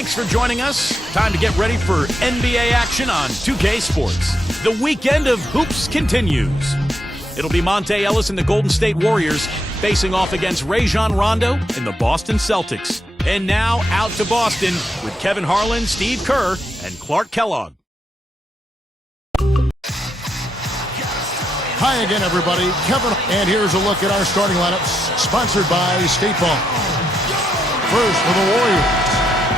Thanks for joining us. Time to get ready for NBA action on 2K Sports. The weekend of hoops continues. It'll be Monte Ellis and the Golden State Warriors facing off against Rajon Rondo and the Boston Celtics. And now out to Boston with Kevin Harlan, Steve Kerr, and Clark Kellogg. Hi again, everybody. Kevin, and here's a look at our starting lineups, sponsored by State Farm. First for the Warriors,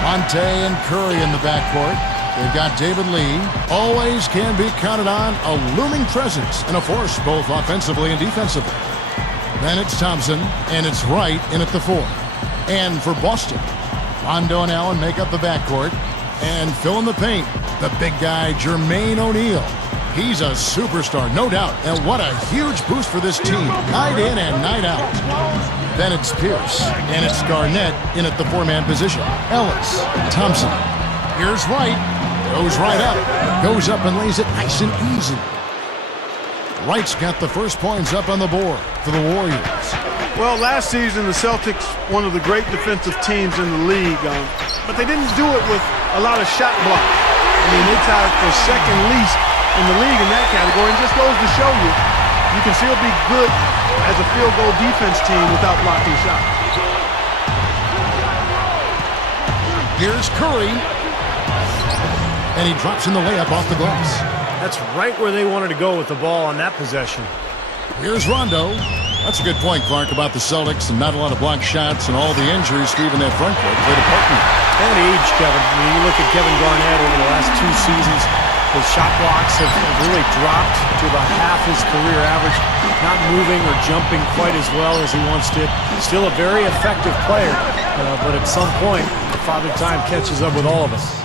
Monte and Curry in the backcourt. They've got David Lee. Always can be counted on, a looming presence and a force both offensively and defensively. Then it's Thompson, and it's Wright in at the 4. And for Boston, Rondo and Allen make up the backcourt. And fill in the paint, the big guy, Jermaine O'Neal. He's a superstar, no doubt. And what a huge boost for this team, night in and night out. Then it's Pierce, and it's Garnett in at the 4-man position. Ellis, Thompson. Here's Wright. Goes right up. Goes up and lays it nice and easy. Wright's got the first points up on the board for the Warriors. Well, last season, the Celtics, one of the great defensive teams in the league, but they didn't do it with a lot of shot blocks. I mean, they tied for second least in the league in that category, and just goes to show you, you can still be good as a field goal defense team without blocking shots. Here's Curry, and he drops in the layup off the glass. That's right where they wanted to go with the ball on that possession. Here's Rondo. That's a good point, Clark, about the Celtics and not a lot of blocked shots and all the injuries, Steve, in that front court. Played a part in it. And age, Kevin. I mean, you look at Kevin Garnett over the last 2 seasons, his shot blocks have really dropped to about half his career average, not moving or jumping quite as well as he once did. Still a very effective player, but at some point, Father Time catches up with all of us.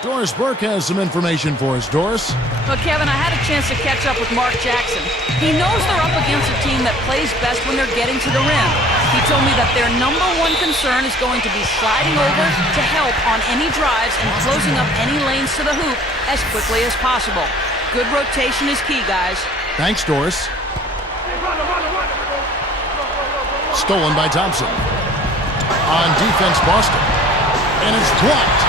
Doris Burke has some information for us. Doris? Well, Kevin, I had a chance to catch up with Mark Jackson. He knows they're up against a team that plays best when they're getting to the rim. He told me that their #1 concern is going to be sliding over to help on any drives and closing up any lanes to the hoop as quickly as possible. Good rotation is key, guys. Thanks, Doris. Stolen by Thompson. On defense, Boston. And it's blocked.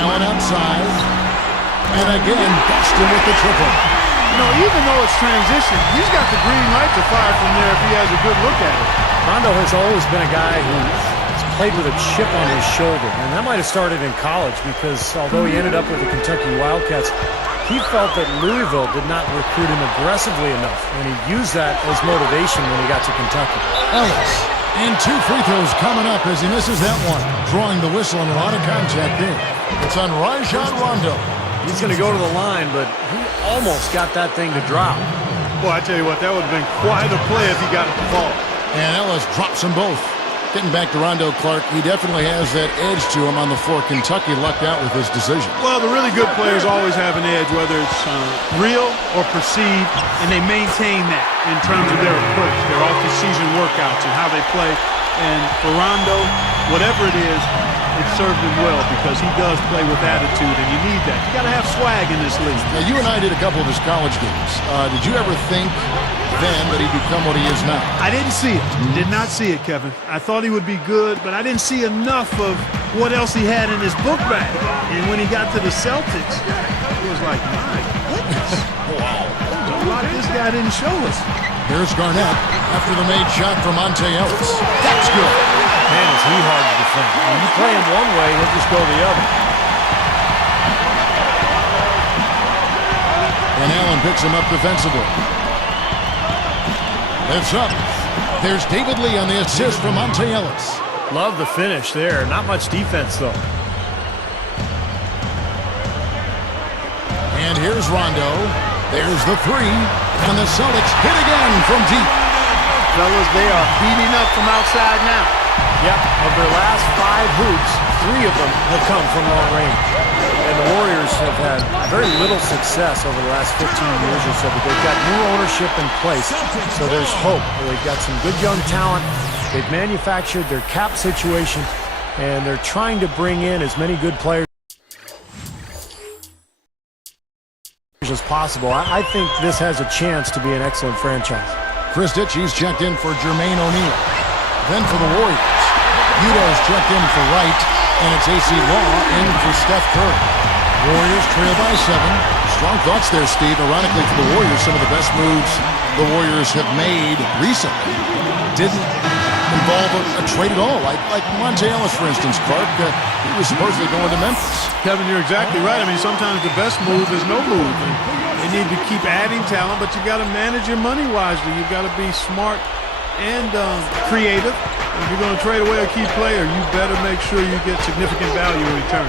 Allen outside. And again, Boston with the triple. You know, even though it's transition, he's got the green light to fire from there if he has a good look at it. Rondo has always been a guy who has played with a chip on his shoulder, and that might have started in college because although he ended up with the Kentucky Wildcats, he felt that Louisville did not recruit him aggressively enough, and he used that as motivation when he got to Kentucky. Ellis. And 2 free throws coming up as he misses that one. Drawing the whistle and a lot of contact there. It's on Rajon Rondo. He's going to go to the line, but he almost got that thing to drop. Boy, I tell you what, that would have been quite a play if he got it to fall. And Ellis drops them both. Getting back to Rondo, Clark, he definitely has that edge to him on the floor. Kentucky lucked out with his decision. Well, the really good players always have an edge, whether it's real or perceived, and they maintain that in terms of their approach, their off-the-season workouts and how they play. And for Rondo, whatever it is, it served him well because he does play with attitude, and you need that. You got to have swag in this league. Now, you and I did a couple of his college games. Did you ever think then that he'd become what he is now? I didn't see it. Did not see it, Kevin. I thought he would be good, but I didn't see enough of what else he had in his book bag. And when he got to the Celtics, it was like, my goodness. Wow. A lot this guy didn't show us. Here's Garnett after the made shot from Monte Ellis. That's good. Man, is he hard to defend. When you play him one way, he'll just go the other. And Allen picks him up defensively. Lifts up. There's David Lee on the assist from Monte Ellis. Love the finish there. Not much defense, though. And here's Rondo. There's the 3. And the Celtics hit again from deep. Fellas, they are heating up from outside now. Yep, of their last 5 hoops, 3 of them have come from long range. And the Warriors have had very little success over the last 15 years or so, but they've got new ownership in place, so there's hope. They've got some good young talent. They've manufactured their cap situation, and they're trying to bring in as many good players as possible. I think this has a chance to be an excellent franchise. Chris Ditchy's checked in for Jermaine O'Neal. Then for the Warriors, Udo's checked in for Wright, and it's AC Law in for Steph Curry. Warriors trail by 7. Strong thoughts there, Steve. Ironically, for the Warriors, some of the best moves the Warriors have made recently didn't involve a trade at all. Like Monte Ellis, for instance, Clark. He was supposedly going to Memphis. Kevin, you're exactly right. I mean, sometimes the best move is no move. And they need to keep adding talent, but you got to manage your money wisely. You've got to be smart and creative. If you're going to trade away a key player, you better make sure you get significant value in return.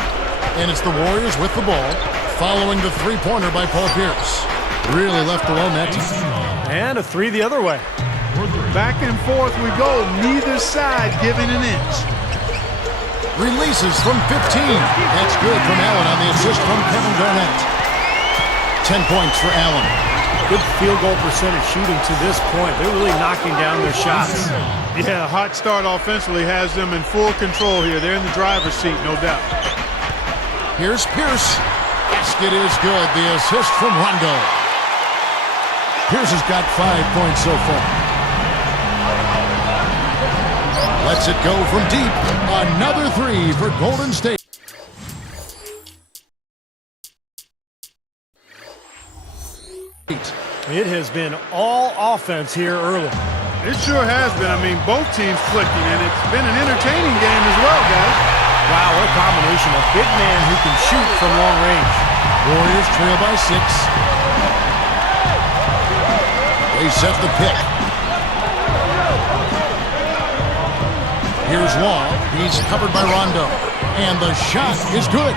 And it's the Warriors with the ball, following the three-pointer by Paul Pierce. Really left alone that time. And a 3 the other way. Back and forth we go, neither side giving an inch. Releases from 15. That's good from Allen on the assist from Kevin Garnett. 10 points for Allen. Good field goal percentage shooting to this point. They're really knocking down their shots. Yeah, hot start offensively has them in full control here. They're in the driver's seat, no doubt. Here's Pierce. Basket is good. The assist from Rondo. Pierce has got 5 points so far. Lets it go from deep. Another 3 for Golden State. It has been all offense here early. It sure has been. I mean, both teams clicking, and it's been an entertaining game as well, guys. Wow, what a combination. A big man who can shoot from long range. Warriors trail by 6. They set the pick. Here's Wall. He's covered by Rondo. And the shot is good.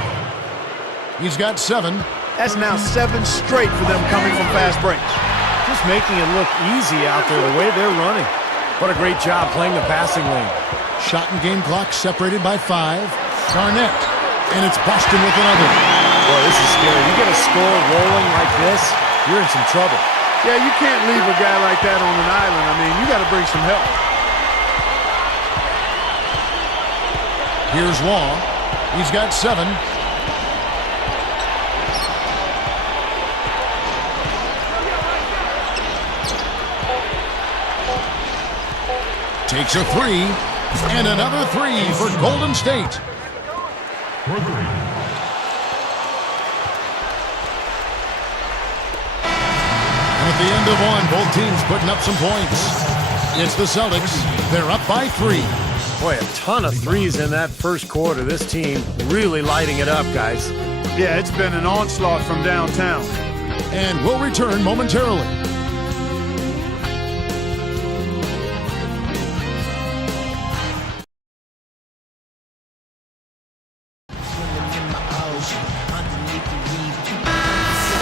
He's got 7. That's now 7 straight for them coming from fast breaks. Just making it look easy out there the way they're running. What a great job playing the passing lane. Shot and game clock separated by 5. Garnett. And it's Boston with another. Boy, this is scary. You get a score rolling like this, you're in some trouble. Yeah, you can't leave a guy like that on an island. I mean, you got to bring some help. Here's Wall. He's got 7. Takes a 3. And another 3 for Golden State. And at the end of 1, both teams putting up some points. It's the Celtics. They're up by 3. Boy, a ton of 3s in that first quarter. This team really lighting it up, guys. Yeah, it's been an onslaught from downtown. And we'll return momentarily.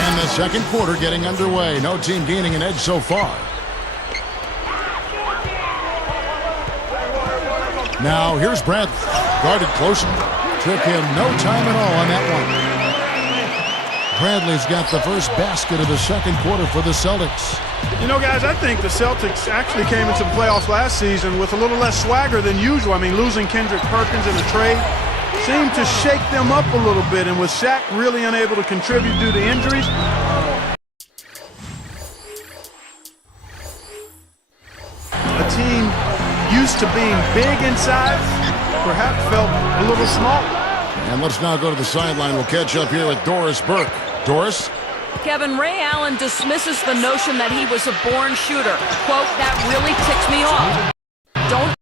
And the second quarter getting underway. No team gaining an edge so far. Now, here's Bradley. Guarded closely. Took him no time at all on that one. Bradley's got the first basket of the second quarter for the Celtics. You know, guys, I think the Celtics actually came into the playoffs last season with a little less swagger than usual. I mean, losing Kendrick Perkins in a trade seemed to shake them up a little bit. And with Shaq really unable to contribute due to injuries, a team used to being big inside perhaps felt a little small. And let's now go to the sideline. We'll catch up here with Doris Burke. Doris? Kevin, Ray Allen dismisses the notion that he was a born shooter. Quote, that really ticks me off. Don't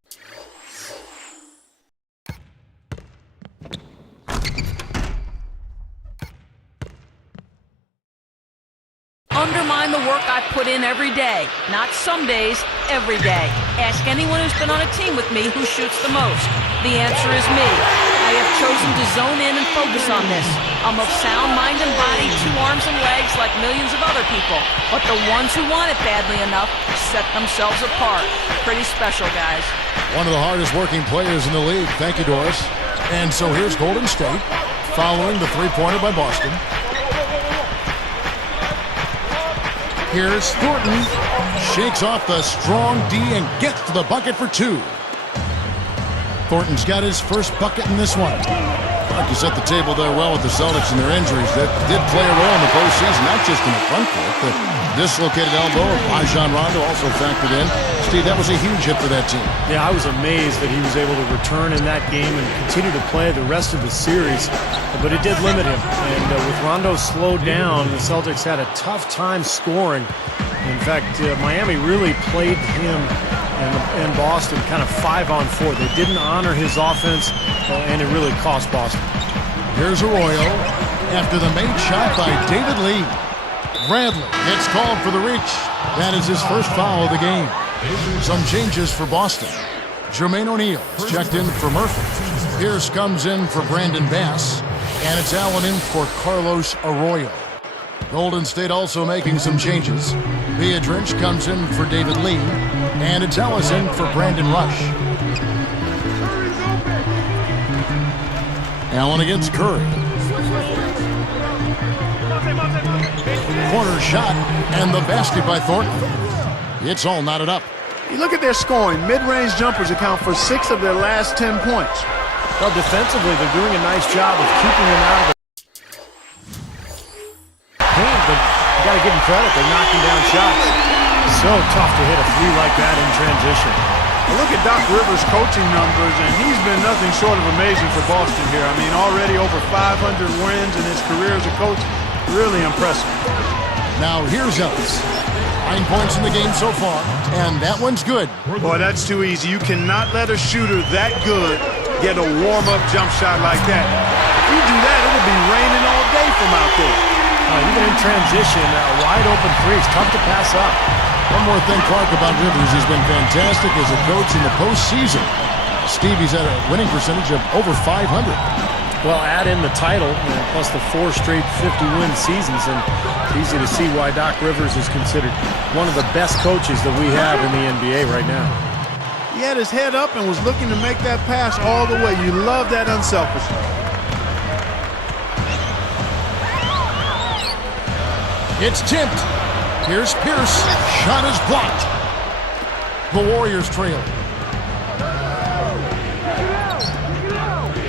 undermine the work I put in every day. Not some days, every day. Ask anyone who's been on a team with me who shoots the most. The answer is me. I have chosen to zone in and focus on this. I'm of sound mind and body, 2 arms and legs like millions of other people. But the ones who want it badly enough set themselves apart. Pretty special, guys. One of the hardest working players in the league. Thank you, Doris. And so here's Golden State, following the three-pointer by Boston. Here's Thornton. Shakes off the strong D and gets to the bucket for 2. Thornton's got his first bucket in this one. Like to set the table there well with the Celtics and their injuries. That did play a role in the postseason, not just in the front court. The dislocated elbow of Rajon Rondo also factored in. Steve, that was a huge hit for that team. Yeah, I was amazed that he was able to return in that game and continue to play the rest of the series. But it did limit him. And with Rondo slowed down, the Celtics had a tough time scoring. In fact, Miami really played him and Boston kind of 5-on-4. They didn't honor his offense, and it really cost Boston. Here's Arroyo after the made shot by David Lee. Bradley gets called for the reach. That is his first foul of the game. Some changes for Boston. Jermaine O'Neal is checked in for Murphy. Pierce comes in for Brandon Bass. And it's Allen in for Carlos Arroyo. Golden State also making some changes. Beatrice comes in for David Lee. And it's Ellis in for Brandon Rush. Allen against Curry. Corner shot, and the basket by Thornton. It's all knotted up. You look at their scoring. Mid-range jumpers account for 6 of their last 10 points. Well, defensively, they're doing a nice job of keeping him out of the paint, but you got to give them credit. They're knocking down shots. So tough to hit a 3 like that in transition. Well, look at Doc Rivers' coaching numbers, and he's been nothing short of amazing for Boston here. I mean, already over 500 wins in his career as a coach. Really impressive. Now here's Ellis. 9 points in the game so far, and that one's good. Boy, that's too easy. You cannot let a shooter that good get a warm-up jump shot like that. If you do that, it'll be raining all day from out there. Even in transition, wide-open threes, tough to pass up. One more thing, Clark, about Rivers. He's been fantastic as a coach in the postseason. Steve, he's at a winning percentage of over 500. Well, add in the title, plus the 4 straight 50-win seasons, and it's easy to see why Doc Rivers is considered one of the best coaches that we have in the NBA right now. He had his head up and was looking to make that pass all the way. You love that unselfishness. It's tipped. Here's Pierce. Shot is blocked. The Warriors trail.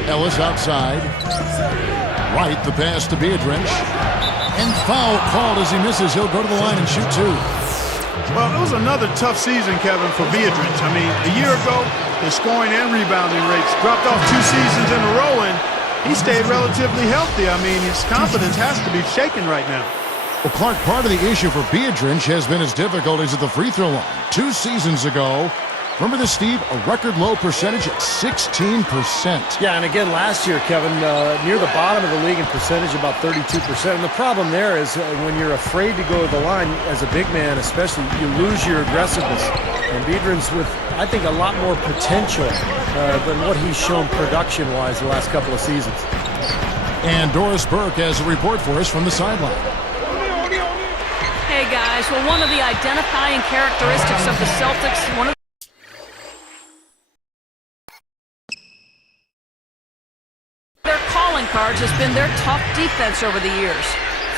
Ellis outside. Right, the pass to Beatrice. And foul called as he misses. He'll go to the line and shoot 2. Well, it was another tough season, Kevin, for Beatrice. I mean, a year ago, his scoring and rebounding rates dropped off 2 seasons in a row, and he stayed relatively healthy. I mean, his confidence has to be shaken right now. Well, Clark, part of the issue for Beatrice has been his difficulties at the free throw line. 2 seasons ago, remember this, Steve? A record low percentage at 16%. Yeah, and again, last year, Kevin, near the bottom of the league in percentage, about 32%. And the problem there is when you're afraid to go to the line as a big man, especially, you lose your aggressiveness. And Beatrice with, I think, a lot more potential than what he's shown production-wise the last couple of seasons. And Doris Burke has a report for us from the sideline. Hey, guys. Well, one of the identifying characteristics of the Celtics, their calling cards has been their tough defense over the years.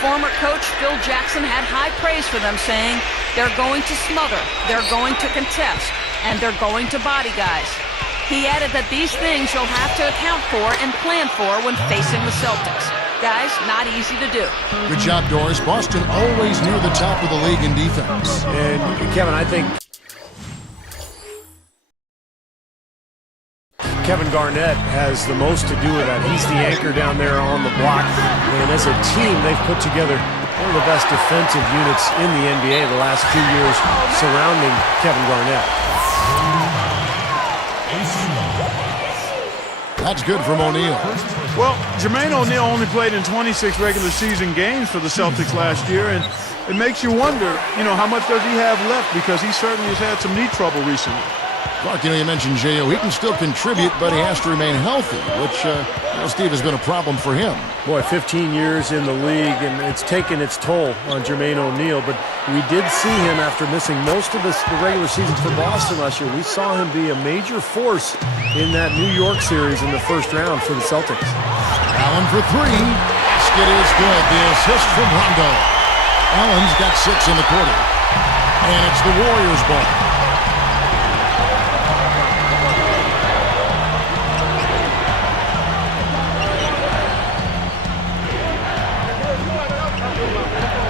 Former coach Phil Jackson had high praise for them, saying they're going to smother, they're going to contest, and they're going to body guys. He added that these things you'll have to account for and plan for when facing the Celtics. Guys, not easy to do. Good job, Doris. Boston always near the top of the league in defense. And Kevin, I think Kevin Garnett has the most to do with that. He's the anchor down there on the block. And as a team, they've put together one of the best defensive units in the NBA the last 2 years surrounding Kevin Garnett. That's good from O'Neal. Well, Jermaine O'Neal only played in 26 regular season games for the Celtics last year, and it makes you wonder, how much does he have left, because he certainly has had some knee trouble recently. Clark, you mentioned J.O. He can still contribute, but he has to remain healthy, which, Steve, has been a problem for him. Boy, 15 years in the league, and it's taken its toll on Jermaine O'Neal, but we did see him after missing most of the regular season for Boston last year. We saw him be a major force in that New York series in the first round for the Celtics. Allen for three. Basket is good. The assist from Rondo. Allen's got 6 in the quarter. And it's the Warriors' ball.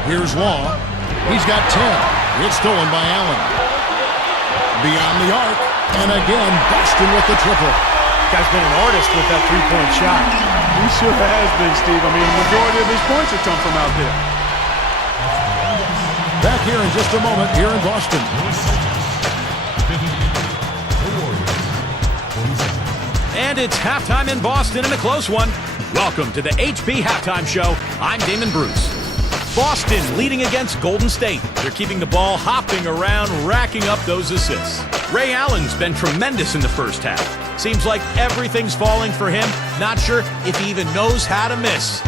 Here's Law. He's got 10. It's stolen by Allen. Beyond the arc. And again, Boston with the triple. Guy's been an artist with that three-point shot. He sure has been, Steve. I mean, the majority of his points have come from out there. Back here in just a moment here in Boston. And it's halftime in Boston in a close one. Welcome to the HB Halftime Show. I'm Damon Bruce. Boston leading against Golden State. They're keeping the ball hopping around, racking up those assists. Ray Allen's been tremendous in the first half. Seems like everything's falling for him. Not sure if he even knows how to miss.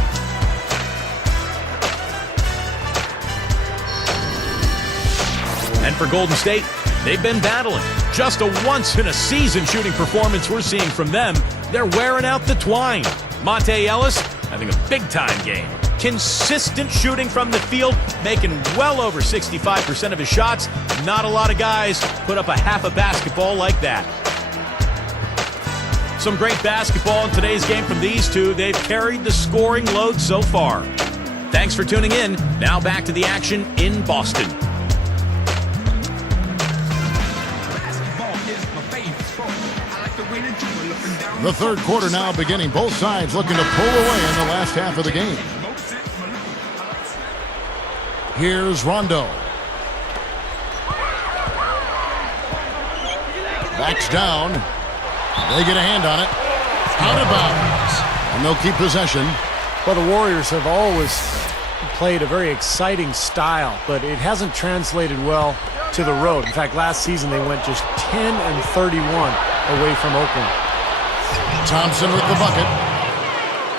And for Golden State, they've been battling. Just a once-in-a-season shooting performance we're seeing from them. They're wearing out the twine. Monte Ellis having a big-time game. Consistent shooting from the field, making well over 65% of his shots. Not a lot of guys put up a half a basketball like that. Some great basketball in today's game from these two. They've carried the scoring load so far. Thanks for tuning in. Now back to the action in Boston. The third quarter now beginning. Both sides looking to pull away in the last half of the game. Here's Rondo. Backs down. They get a hand on it. Out of bounds. And they'll keep possession. Well, the Warriors have always played a very exciting style, but it hasn't translated well to the road. In fact, last season they went just 10-31 away from Oakland. Thompson with the bucket.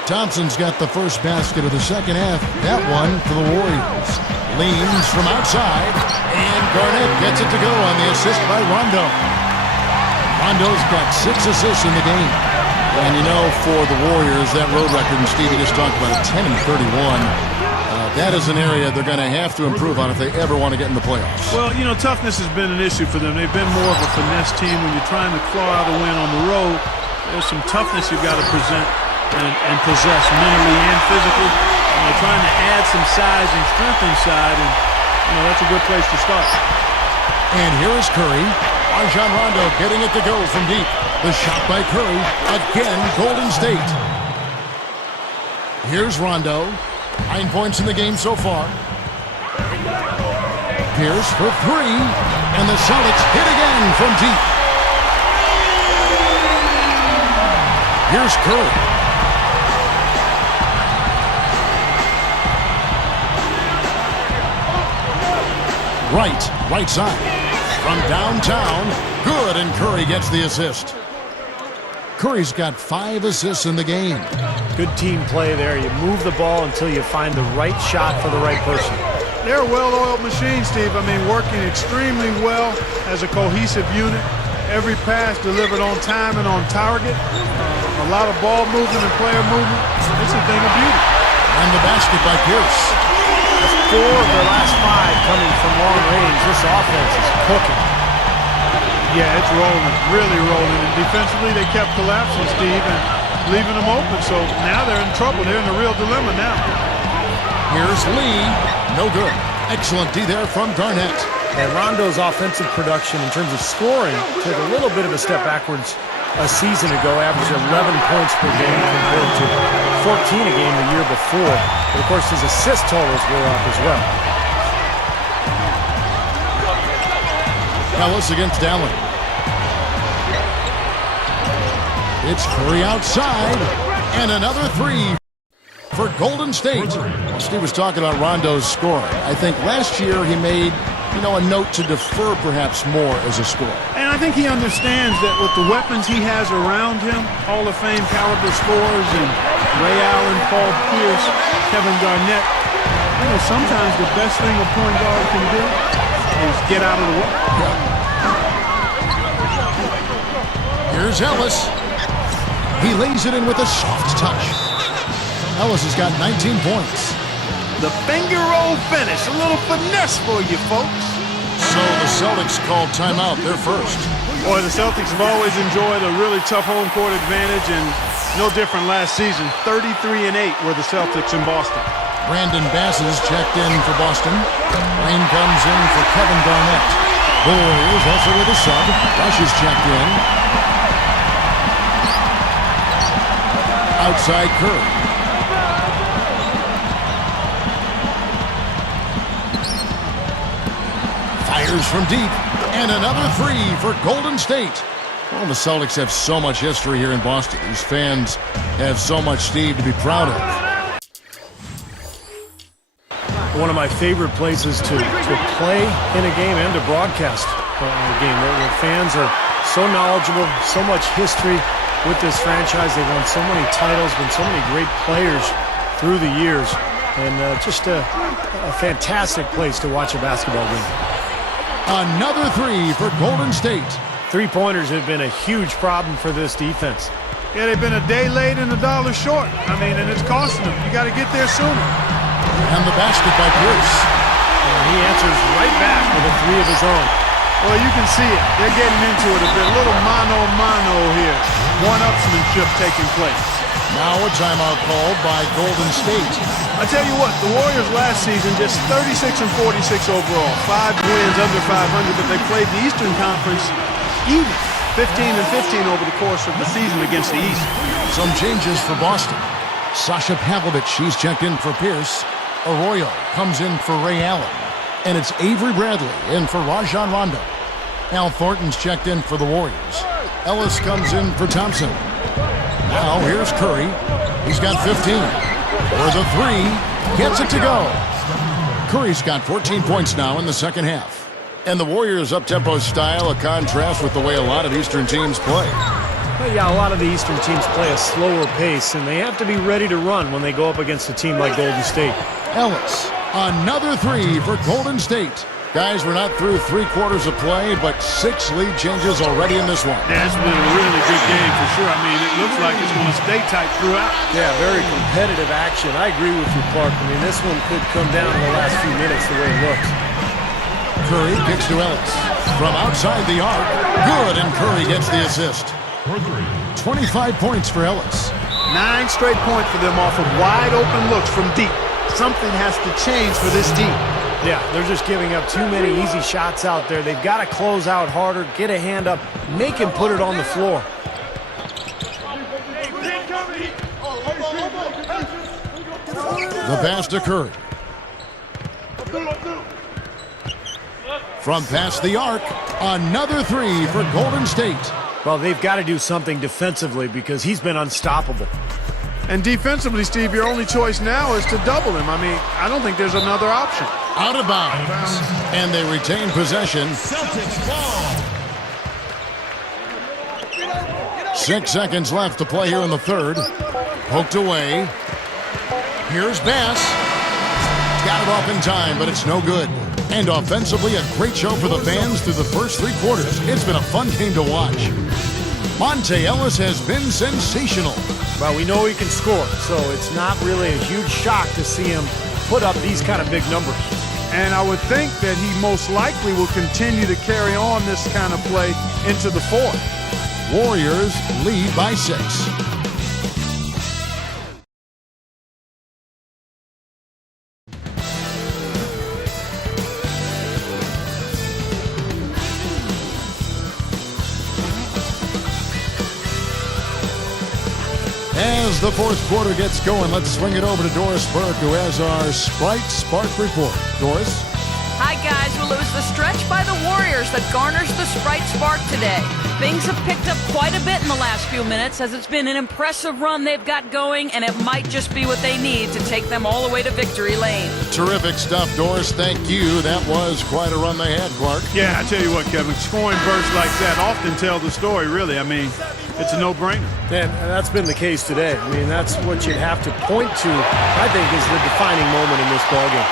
Thompson's got the first basket of the second half. That one for the Warriors. Leans from outside, and Garnett gets it to go on the assist by Rondo. Rondo's got 6 assists in the game. And for the Warriors, that road record, and Stevie just talked about it, 10-31. That is an area they're going to have to improve on if they ever want to get in the playoffs. Well, toughness has been an issue for them. They've been more of a finesse team. When you're trying to claw out a win on the road, there's some toughness you've got to present and possess mentally and physically. They're trying to add some size and strength inside, and that's a good place to start. And here is Curry. Rajon Rondo getting it to go from deep. The shot by Curry. Again, Golden State. Here's Rondo. 9 points in the game so far. Pierce for 3. And the Celtics hit again from deep. Here's Curry. Right side. From downtown. Good, and Curry gets the assist. Curry's got 5 assists in the game. Good team play there. You move the ball until you find the right shot for the right person. They're a well-oiled machine, Steve. Working extremely well as a cohesive unit. Every pass delivered on time and on target. A lot of ball movement and player movement. It's a thing of beauty. And the basket by Pierce. 4 of their last 5 coming from long range. This offense is cooking. Yeah, it's rolling, really rolling. And defensively, they kept collapsing, Steve, and leaving them open. So now they're in trouble. They're in a real dilemma now. Here's Lee. No good. Excellent D there from Garnett. And Rondo's offensive production in terms of scoring took a little bit of a step backwards a season ago, averaged 11 points per game compared to 14 a game the year before. But, of course, his assist totals were up as well. Ellis against Allen. It's Curry outside, and another 3 for Golden State. Well, Steve was talking about Rondo's scoring. I think last year he made a note to defer perhaps more as a scorer. And I think he understands that with the weapons he has around him, Hall of Fame caliber scorers and Ray Allen, Paul Pierce, Kevin Garnett, sometimes the best thing a point guard can do is get out of the way. Here's Ellis. He lays it in with a soft touch. Ellis has got 19 points. The finger roll finish, a little finesse for you folks. So the Celtics called timeout. They're first. Boy, the Celtics have always enjoyed a really tough home court advantage, and no different last season. 33-8 were the Celtics in Boston. Brandon Bass is checked in for Boston. Rain comes in for Kevin Garnett. Warriors also with a sub. Rush is checked in. Outside Curry. Fires from deep. And another three for Golden State. Well, the Celtics have so much history here in Boston. These fans have so much, Steve, to be proud of. One of my favorite places to play in a game and to broadcast a game. The fans are so knowledgeable, so much history with this franchise. They've won so many titles, been so many great players through the years, and just a fantastic place to watch a basketball game. Another three for Golden State. Three-pointers have been a huge problem for this defense. Yeah, they've been a day late and $1 short. And it's costing them. You got to get there sooner. And the basket by Pierce. And he answers right back with a three of his own. Well, you can see it. They're getting into it a bit. A little mano-mano here. One-upsmanship taking place. Now a timeout called by Golden State. I tell you what, the Warriors last season just 36-46 overall. 5 wins under 500, but they played the Eastern Conference even. 15-15 over the course of the season against the East. Some changes for Boston. Sasha Pavlovich, she's checked in for Pierce. Arroyo comes in for Ray Allen. And it's Avery Bradley in for Rajon Rondo. Al Thornton's checked in for the Warriors. Ellis comes in for Thompson. Now here's Curry. He's got 15. For the three, gets it to go. Curry's got 14 points now in the second half. And the Warriors' up-tempo style, a contrast with the way a lot of Eastern teams play. Well, yeah, a lot of the Eastern teams play a slower pace, and they have to be ready to run when they go up against a team like Golden State. Ellis, another three for Golden State. Guys, we're not through 3 quarters of play, but 6 lead changes already in this one. Yeah, it's been a really good game for sure. It looks like it's going to stay tight throughout. Yeah, very competitive action. I agree with you, Clark. this one could come down in the last few minutes the way it looks. Curry kicks to Ellis. From outside the arc, good, and Curry gets the assist. 25 points for Ellis. 9 straight points for them off of wide open looks from deep. Something has to change for this team. Yeah, they're just giving up too many easy shots out there. They've got to close out harder, get a hand up, make him put it on the floor. The pass to Curry. From past the arc, another three for Golden State. Well, they've got to do something defensively because he's been unstoppable. And defensively, Steve, your only choice now is to double him. I don't think there's another option. Out of bounds. And they retain possession. Celtics ball. 6 seconds left to play here in the third. Poked away. Here's Bass. Got it off in time, but it's no good. And offensively, a great show for the fans through the first 3 quarters. It's been a fun game to watch. Monte Ellis has been sensational. Well, we know he can score, so it's not really a huge shock to see him put up these kind of big numbers. And I would think that he most likely will continue to carry on this kind of play into the fourth. Warriors lead by 6. As the fourth quarter gets going, let's swing it over to Doris Burke, who has our Sprite Spark Report. Doris? Hi, guys. Well, it was the stretch by the Warriors that garners the Sprite spark today. Things have picked up quite a bit in the last few minutes as it's been an impressive run they've got going, and it might just be what they need to take them all the way to victory lane. Terrific stuff, Doris. Thank you. That was quite a run they had, Clark. Yeah, I tell you what, Kevin, scoring bursts like that often tell the story, really. I mean, it's a no-brainer. And that's been the case today. I mean, that's what you'd have to point to, I think, is the defining moment in this ballgame.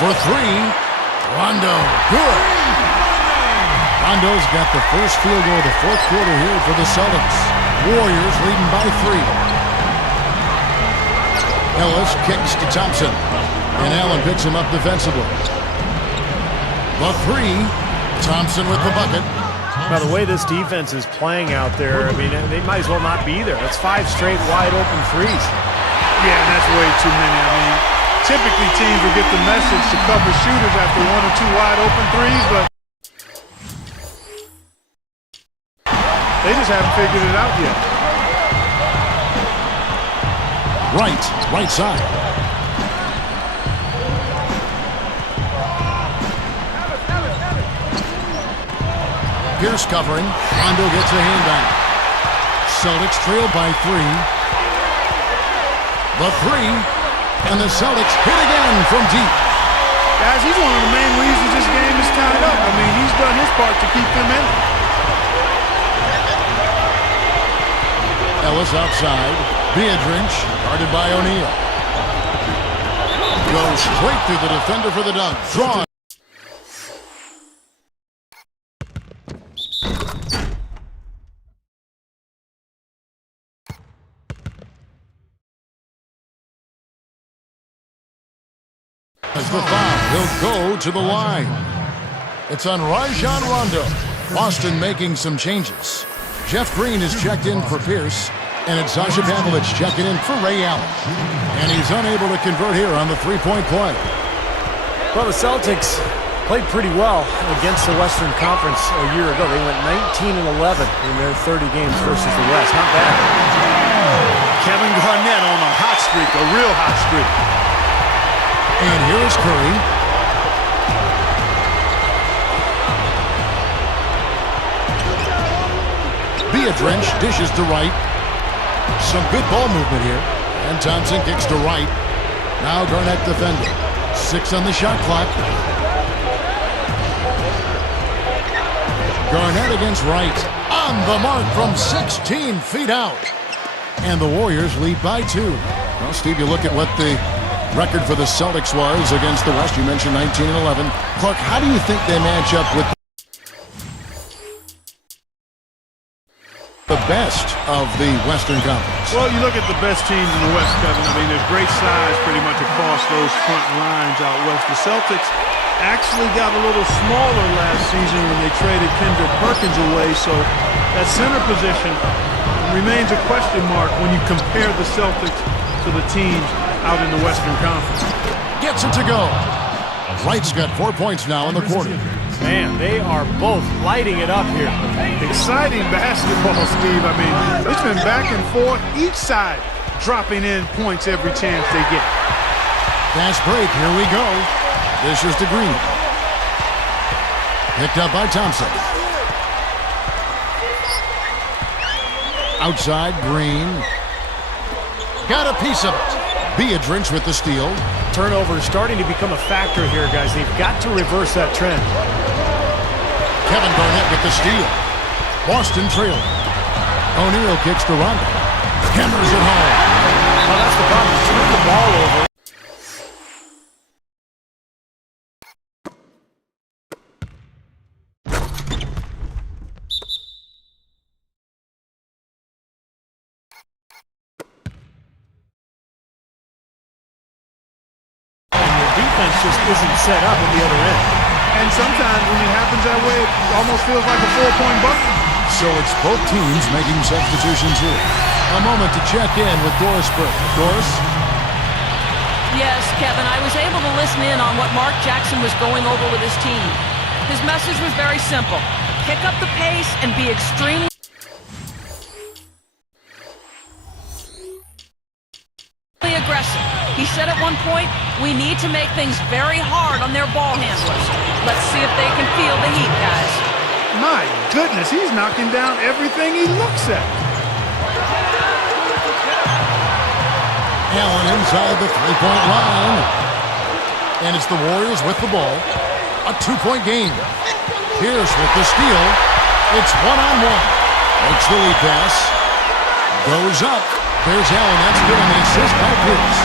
For three, Rondo. Good. Rondo's got the first field goal of the fourth quarter here for the Celtics. Warriors leading by 3. Ellis kicks to Thompson, and Allen picks him up defensively. The 3, Thompson with the bucket. Now, the way this defense is playing out there, I mean, they might as well not be there. That's 5 straight wide-open threes. Yeah, and that's way too many. I mean, typically teams will get the message to cover shooters after 1 or 2 wide-open threes, but they just haven't figured it out yet. Right side. Pierce covering. Rondo gets a hand down. Celtics trail by 3. The 3, and the Celtics hit again from deep. Guys, he's one of the main reasons this game is tied up. I mean, he's done his part to keep them in it. Ellis outside. Beardrinch, guarded by O'Neal. Goes straight through the defender for the dunk. Drawn. As the foul, he'll go to the line. It's on Rajon Rondo. Boston making some changes. Jeff Green is checked in for Pierce, and it's Sasha Pavlich checking in for Ray Allen. And he's unable to convert here on the three-point play. Well, the Celtics played pretty well against the Western Conference a year ago. They went 19-11 in their 30 games versus the West. Not bad. Kevin Garnett on a hot streak, a real hot streak. And here's Curry. Beardrinch dishes to right. Some good ball movement here. And Thompson kicks to right. Now Garnett defending. 6 on the shot clock. Garnett against right. On the mark from 16 feet out. And the Warriors lead by 2. Well, Steve, you look at what the record for the Celtics was against the West. You mentioned 19-11. Clark, how do you think they match up with the best of the Western Conference? Well, you look at the best teams in the West, Kevin. I mean, there's great size pretty much across those front lines out west. The Celtics actually got a little smaller last season when they traded Kendrick Perkins away, so that center position remains a question mark when you compare the Celtics to the teams out in the Western Conference. Gets it to go. Wright's got 4 points now in the quarter. Man, they are both lighting it up here. Exciting basketball, Steve. I mean, it's been back and forth. Each side dropping in points every chance they get. Fast break. Here we go. This is to Green. Picked up by Thompson. Outside, Green. Got a piece of it. Beardrinch with the steal. Turnover starting to become a factor here, guys. They've got to reverse that trend. Kevin Garnett with the steal. Boston trailing. O'Neal kicks to Rondo. Hammers it home. Well, that's the problem. Turn the ball over. Defense just isn't set up at the other end. And sometimes when it happens that way, it almost feels like a 4-point bucket. So it's both teams making substitutions here. A moment to check in with Doris Burke. Doris? Yes, Kevin, I was able to listen in on what Mark Jackson was going over with his team. His message was very simple. Pick up the pace and be extremely aggressive. He said at one point, We need to make things very hard on their ball handlers. Let's see if they can feel the heat, guys. My goodness, he's knocking down everything he looks at. Allen inside the three-point line. And it's the Warriors with the ball. A two-point game. Pierce with the steal. It's one-on-one. Makes the lead pass. Goes up. There's Allen. That's good on the assist by Pierce.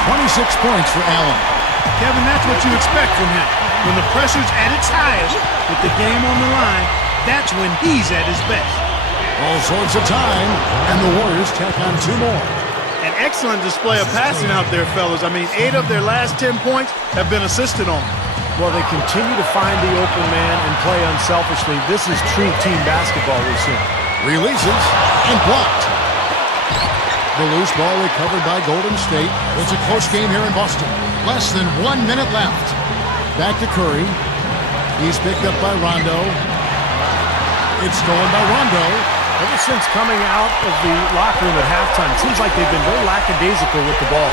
26 points for Allen. Kevin, that's what you expect from him. When the pressure's at its highest, with the game on the line, that's when he's at his best. All sorts of time, and the Warriors tack on two more. An excellent display of passing out there, fellas. I mean, 8 of their last 10 points have been assisted on. Well, they continue to find the open man and play unselfishly. This is true team basketball we've seen. Releases and blocked. The loose ball recovered by Golden State. It's a close game here in Boston. Less than 1 minute left. Back to Curry. He's picked up by Rondo. It's stolen by Rondo. Ever since coming out of the locker room at halftime, it seems like they've been very lackadaisical with the ball.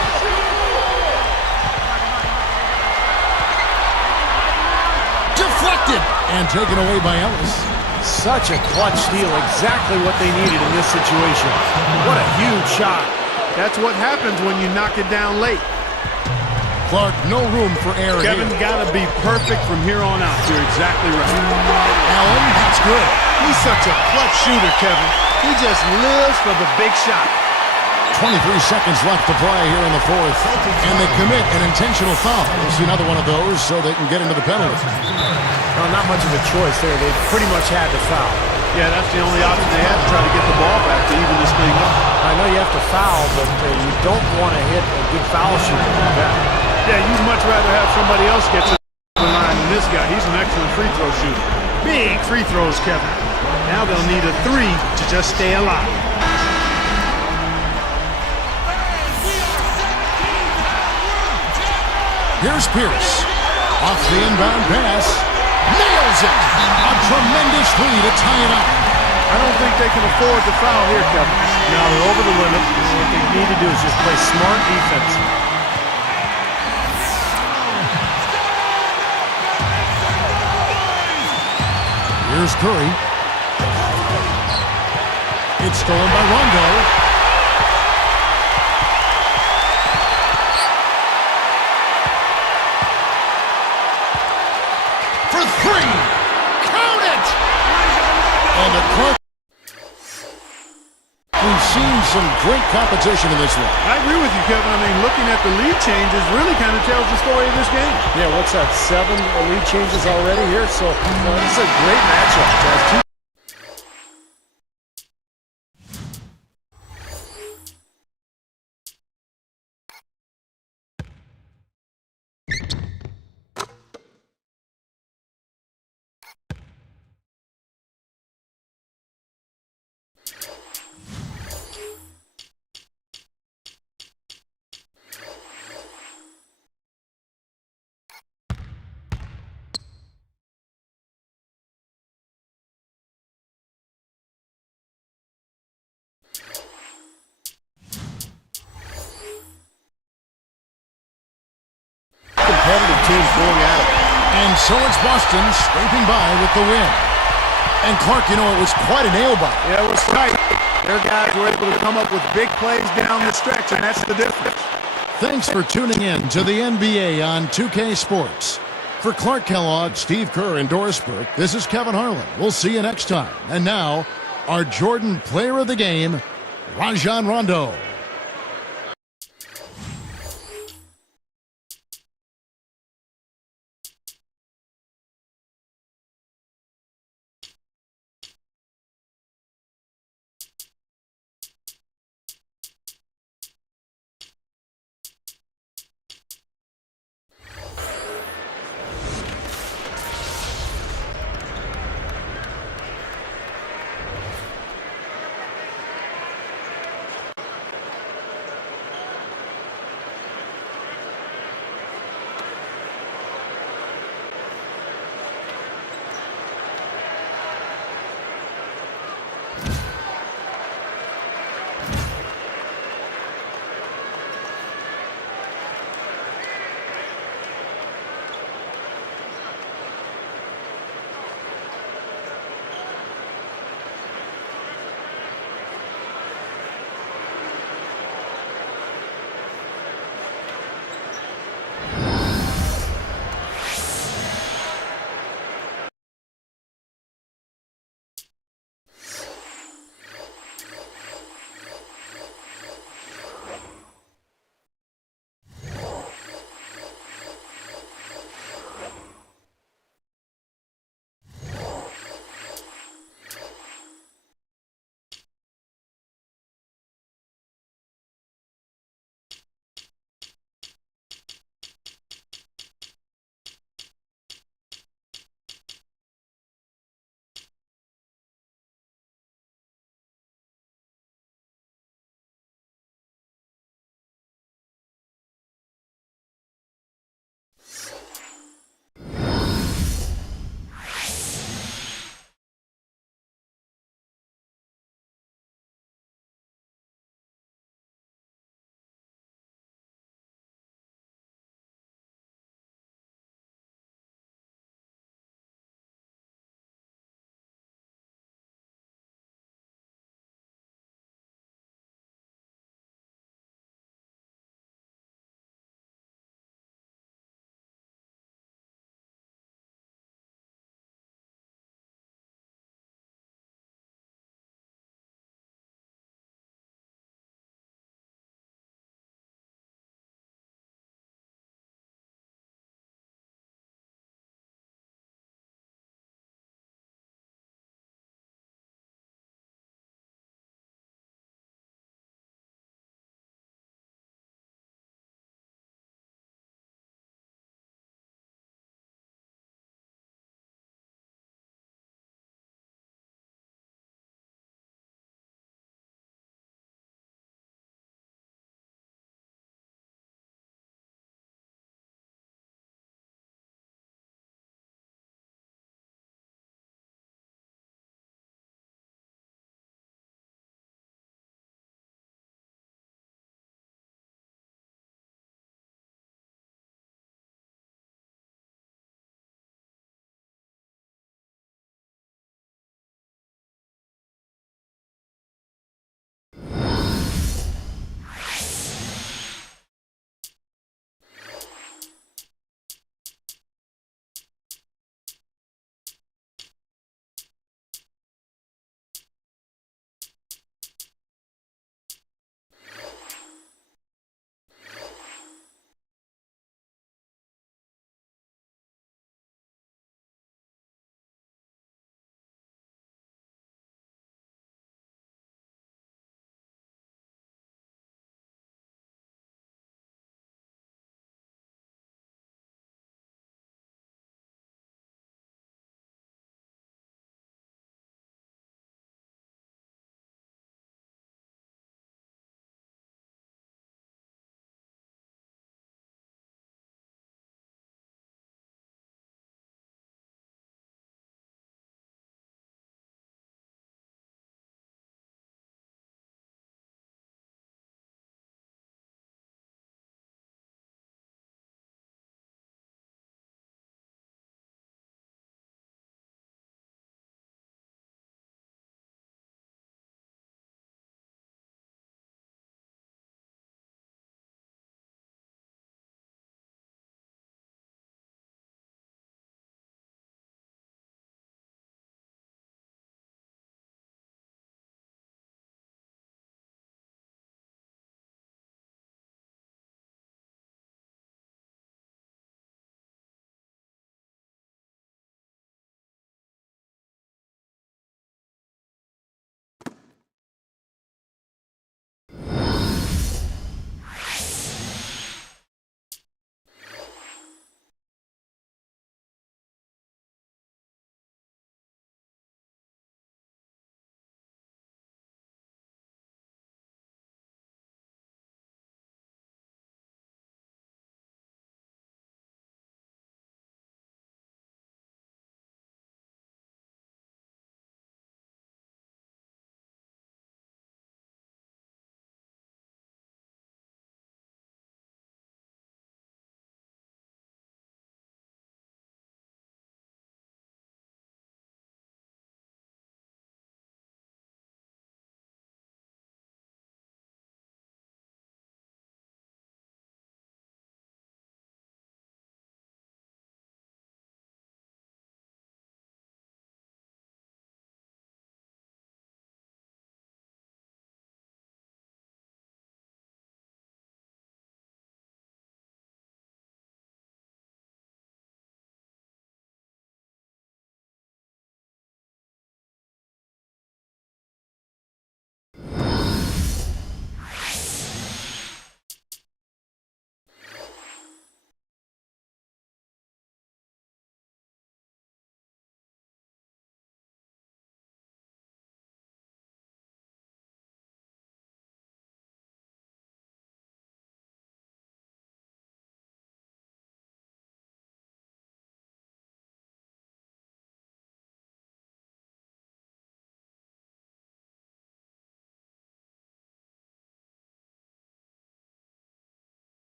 Deflected and taken away by Ellis. Such a clutch steal, exactly what they needed in this situation. What a huge shot. That's what happens when you knock it down late. Clark, no room for error Kevin here. got to be perfect from here on out. You're exactly right. Allen, that's good. He's such a clutch shooter, Kevin. He just lives for the big shot. 23 seconds left to play here in the fourth. And they commit an intentional foul. We'll see another one of those so they can get into the penalty. Well, not much of a choice there. They pretty much had to foul. Yeah, that's the only option they had to try to get the ball back to even this thing up. I know you have to foul, but you don't want to hit a good foul shooter like that. Yeah, you'd much rather have somebody else get to the line than this guy. He's an excellent free throw shooter. Big free throws, Kevin. Now they'll need a 3 to just stay alive. Here's Pierce. Off the inbound pass. Nails it. A tremendous three to tie it up. I don't think they can afford to foul here, Kevin. Now they're over the limit. What they need to do is just play smart defense. Here's Curry. It's stolen by Rondo. For 3. Count it! And a Clark. We've seen some great competition in this one. I agree with you, Kevin. I mean, looking at the lead changes really kind of tells the story of this game. Yeah, what's that, 7 lead changes already here? So this is a great matchup. Guys. Competitive teams going at it. And so it's Boston scraping by with the win. And Clark, you know, it was quite a nail-biter. Yeah, it was tight. Their guys were able to come up with big plays down the stretch, and that's the difference. Thanks for tuning in to the NBA on 2K Sports. For Clark Kellogg, Steve Kerr, and Doris Burke, this is Kevin Harlan. We'll see you next time. And now, our Jordan Player of the Game, Rajon Rondo.